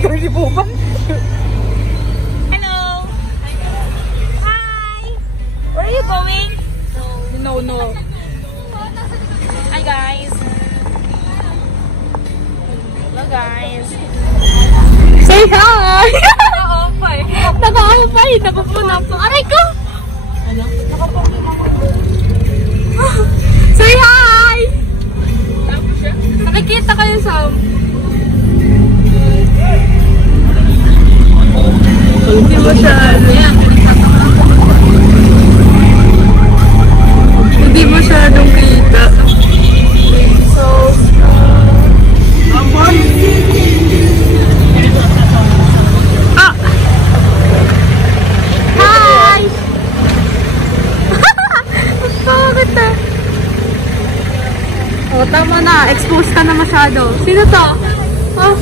motor ni Buban. Hello! Hi! Where are you going? No. Hi guys! Hello guys! Say hi! Naka-off-ay! Naka-off-ay! Napapuna po. Aray ko! Ano? Say hi! Tapos siya? Nakikita kayo sa... Hindi masyado. Hindi masyadong kita. So, ah! Hi! Ang pangit ah. Oh, tama na. Expose ka na masyado. Sino to? Oh.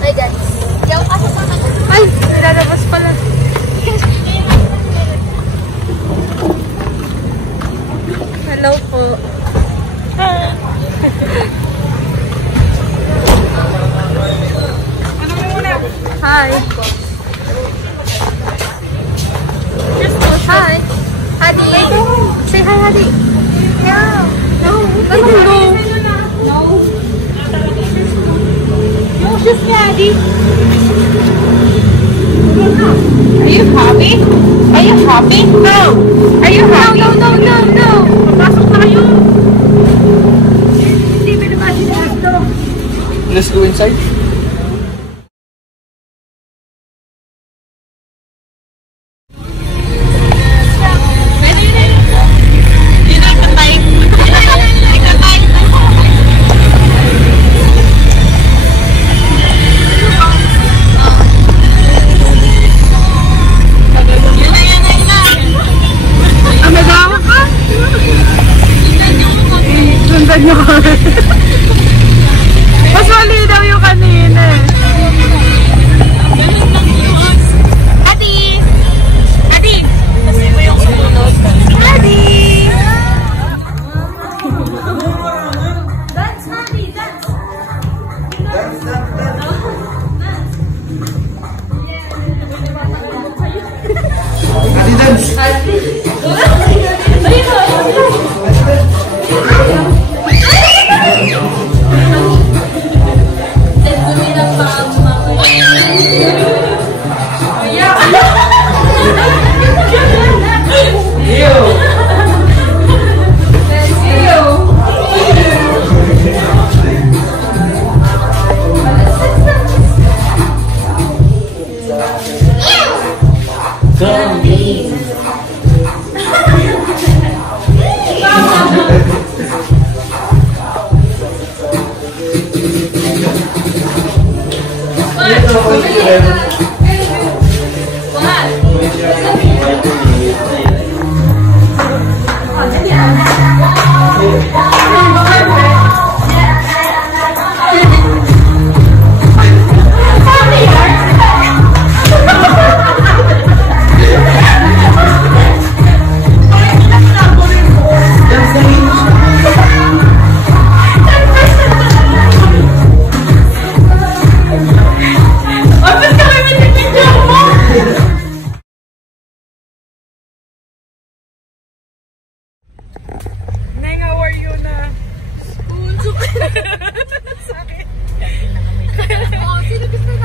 Hi guys! Yaw ako pa na. Ay! Nilalabas pala. Hello po. Ano mo muna? Hi. Hi. Hadi. Say hi, Hadi. Yeah. No. No. Yung shoes niya, Adi. Are you happy? Are you happy? No. Are you happy? No. Papasok na kayo. Let's go inside. Sundan nyo kami. Mas mali daw yung kanina eh. Adi! Adi! Kasi mo yung sumunod. Adi! Dance, Adi! Dance!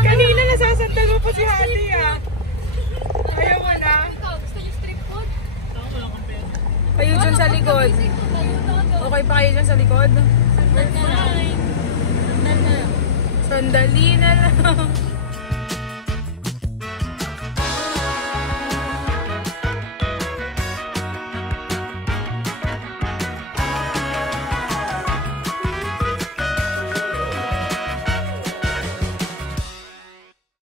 Kanina nasasandal mo pa si Hati ah. Ayaw mo na. Kayo dyan sa likod. Okay pa kayo dyan sa likod? Sandali na lang.